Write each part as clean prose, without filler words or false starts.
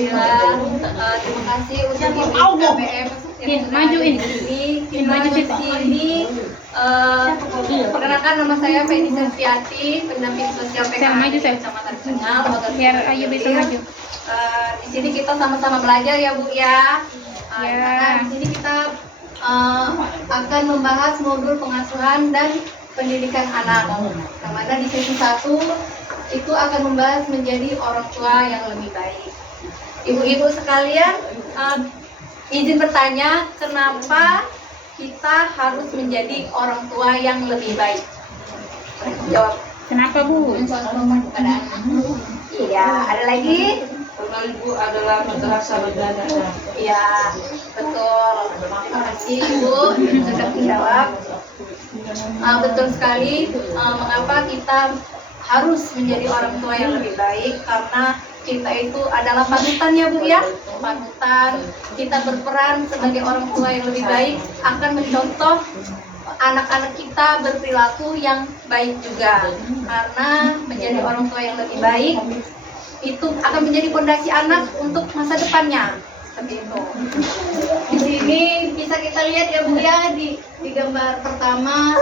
Alhamdulillah, terima kasih untuk KBM majuin sini. Perkenalkan, nama saya Feni Septiati, pendamping sosial PKK Kecamatan Cengal. Biar Ayu bisa maju. Di sini kita sama-sama belajar ya Bu ya. Ya. Di sini kita akan membahas modul pengasuhan dan pendidikan anak. Yang mana di sesi 1 itu akan membahas menjadi orang tua yang lebih baik. Ibu-ibu sekalian, izin bertanya, kenapa kita harus menjadi orang tua yang lebih baik? Jawab. Kenapa Bu? Pada anak. Iya, ada lagi? Karena ibu adalah madrasah berdana. Iya, betul. Terima kasih Ibu sudah menjawab. Betul sekali. Mengapa kita harus menjadi orang tua yang lebih baik? Karena kita itu adalah panutan ya Bu ya. Panutan. Kita berperan sebagai orang tua yang lebih baik akan mencontoh anak-anak kita berperilaku yang baik juga. Karena menjadi orang tua yang lebih baik itu akan menjadi fondasi anak untuk masa depannya. Seperti itu. Di sini bisa kita lihat ya Bu ya, di gambar pertama.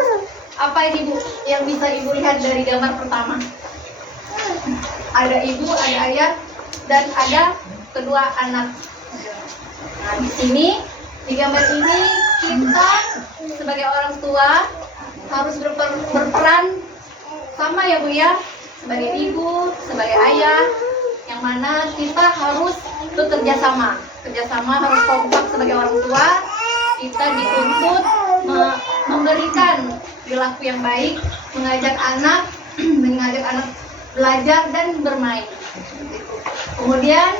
Apa ini Bu yang bisa Ibu lihat dari gambar pertama? Ada ibu, ada ayah, dan ada kedua anak. Nah, di sini di gambar ini kita sebagai orang tua harus berperan sama ya Bu ya, sebagai ibu, sebagai ayah, yang mana kita harus bekerja sama. Kerjasama harus kompak sebagai orang tua. Kita dituntut memberikan perilaku yang baik, mengajak anak belajar dan bermain. Kemudian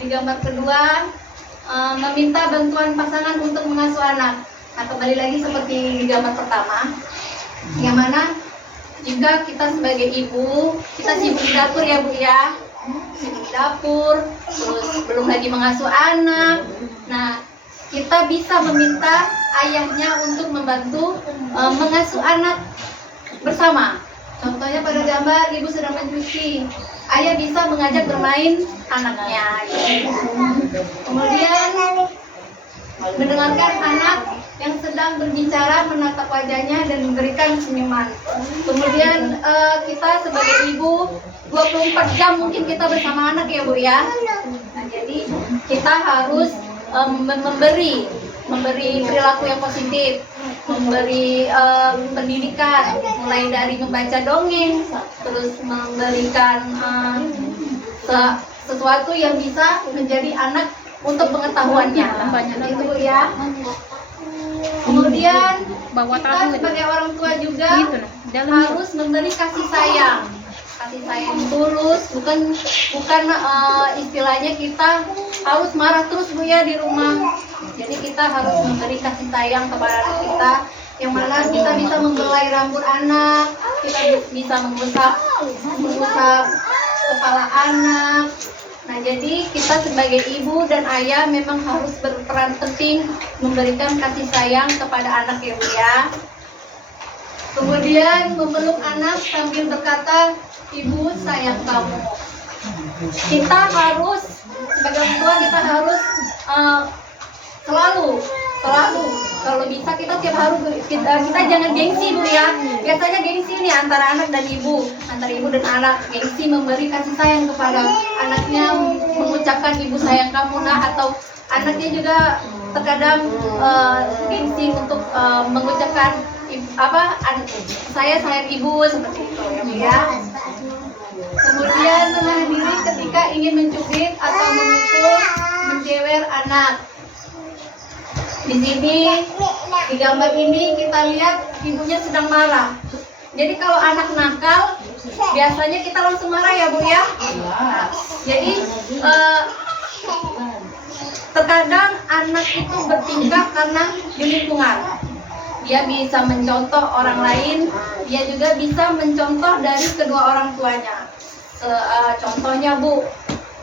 di gambar kedua, meminta bantuan pasangan untuk mengasuh anak. Nah, kembali lagi seperti di gambar pertama, yang mana jika kita sebagai ibu, kita sibuk di dapur ya Bu ya, sibuk di dapur, terus belum lagi mengasuh anak. Nah, kita bisa meminta ayahnya untuk membantu mengasuh anak bersama. Contohnya pada gambar ibu sedang mencuci, ayah bisa mengajak bermain anaknya. Kemudian mendengarkan anak yang sedang berbicara, menatap wajahnya dan memberikan senyuman. Kemudian kita sebagai ibu 24 jam mungkin kita bersama anak ya Bu ya. Nah, jadi kita harus memberi perilaku yang positif, memberi pendidikan, mulai dari membaca dongeng, terus memberikan sesuatu yang bisa menjadi anak untuk pengetahuannya. Itu Bu ya. Kemudian kita sebagai orang tua juga harus memberi kasih sayang tulus, bukan istilahnya kita harus marah terus Bu ya di rumah. Jadi kita harus memberi kasih sayang kepada anak kita, yang mana kita bisa membelai rambut anak, kita bisa mengusap kepala anak. Nah, jadi kita sebagai ibu dan ayah memang harus berperan penting memberikan kasih sayang kepada anak ya Bu ya. Kemudian memeluk anak sambil berkata, "Ibu sayang kamu." Kita harus sebagai orang tua kita harus selalu kalau bisa kita tiap hari kita jangan gengsi Bu ya. Biasanya gengsi nih antara anak dan ibu, antara ibu dan anak, gengsi memberi kasih sayang kepada anaknya, mengucapkan ibu sayang kamu nah, atau anaknya juga terkadang gengsi untuk mengucapkan saya sayang ibu, seperti itu ya Bu ya. Kemudian menahan diri ketika ingin mencubit atau memukul, menjewer anak. Di sini di gambar ini kita lihat ibunya sedang marah. Jadi kalau anak nakal biasanya kita langsung marah ya Bu ya. Nah, jadi terkadang anak itu bertingkah karena di lingkungan. Dia bisa mencontoh orang lain, dia juga bisa mencontoh dari kedua orang tuanya. Contohnya Bu,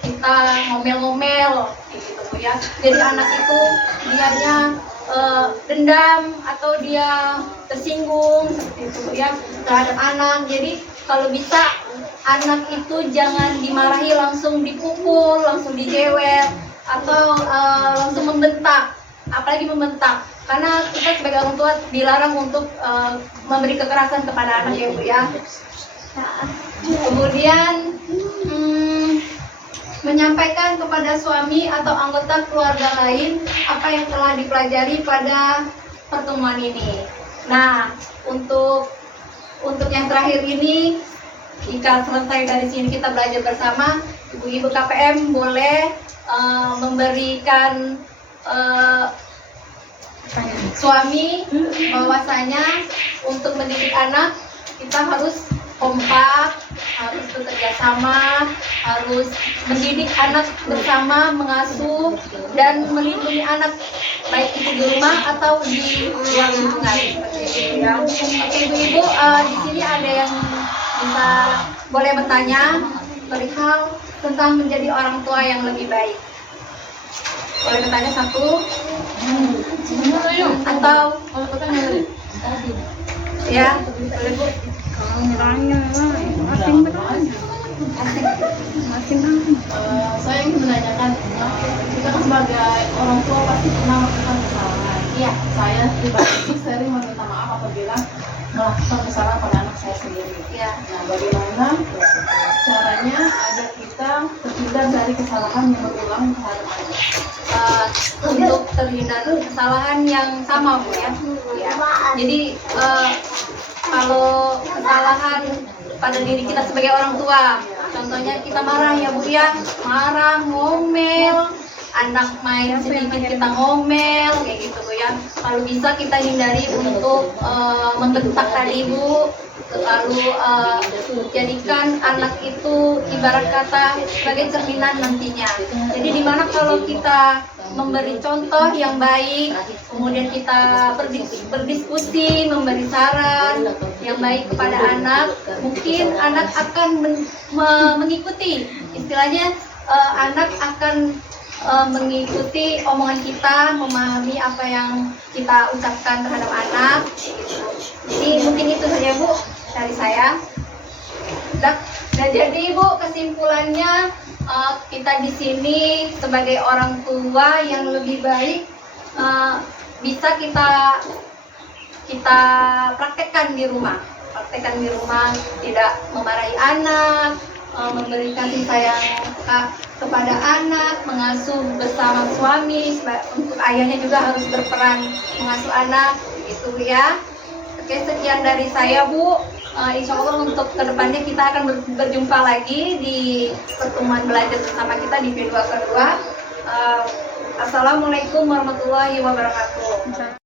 kita ngomel-ngomel gitu Bu ya. Jadi anak itu dianya dendam atau dia tersinggung seperti itu Bu ya terhadap anak. Jadi kalau bisa anak itu jangan dimarahi langsung dipukul dipukul, langsung dijewer, atau langsung membentak, apalagi membentak. Karena kita sebagai orang tua dilarang untuk memberi kekerasan kepada anak ya Bu ya. Kemudian menyampaikan kepada suami atau anggota keluarga lain apa yang telah dipelajari pada pertemuan ini. Nah, untuk yang terakhir ini, jika selesai dari sini kita belajar bersama, ibu-ibu KPM boleh memberikan suami bahwasanya untuk mendidik anak kita harus kompak, harus bekerja sama, harus mendidik anak bersama, mengasuh dan melindungi anak baik itu di rumah atau di luar lingkungan. Ya. Oke ibu-ibu, di sini ada yang bisa boleh bertanya perihal tentang menjadi orang tua yang lebih baik. Boleh bertanya satu atau ya boleh Bu. Saya ingin menanyakan, kita kan sebagai orang tua pasti pernah melakukan kesalahan. Iya. Saya pribadi sering meminta maaf apabila melakukan kesalahan pada anak saya sendiri. Iya. Nah, bagaimana caranya agar kita terhindar dari kesalahan yang berulang terhadap anak? Untuk terhindar kesalahan yang sama Bu ya. Ya. Jadi kalau kesalahan pada diri kita sebagai orang tua, contohnya kita marah ya Bu ya, marah, ngomel, anak main sedikit kita ngomel kayak gitu Bu ya. Kalau bisa kita hindari untuk membentak tadi Bu, lalu jadikan anak itu ibarat kata sebagai cerminan nantinya. Jadi dimana kalau kita memberi contoh yang baik, kemudian kita berdiskusi, memberi saran yang baik kepada anak, mungkin anak akan mengikuti, istilahnya anak akan mengikuti omongan kita, memahami apa yang kita ucapkan terhadap anak. Jadi mungkin itu saja Bu dari saya. Dan jadi Bu, kesimpulannya kita di sini sebagai orang tua yang lebih baik bisa kita praktekkan di rumah. Praktekkan di rumah, tidak memarahi anak, memberi kasih sayang kepada anak, mengasuh bersama suami. Untuk ayahnya juga harus berperan mengasuh anak, gitu ya. Oke, sekian dari saya Bu. Insya Allah untuk kedepannya kita akan berjumpa lagi di pertemuan belajar bersama kita di V2 kedua. Assalamualaikum warahmatullahi wabarakatuh.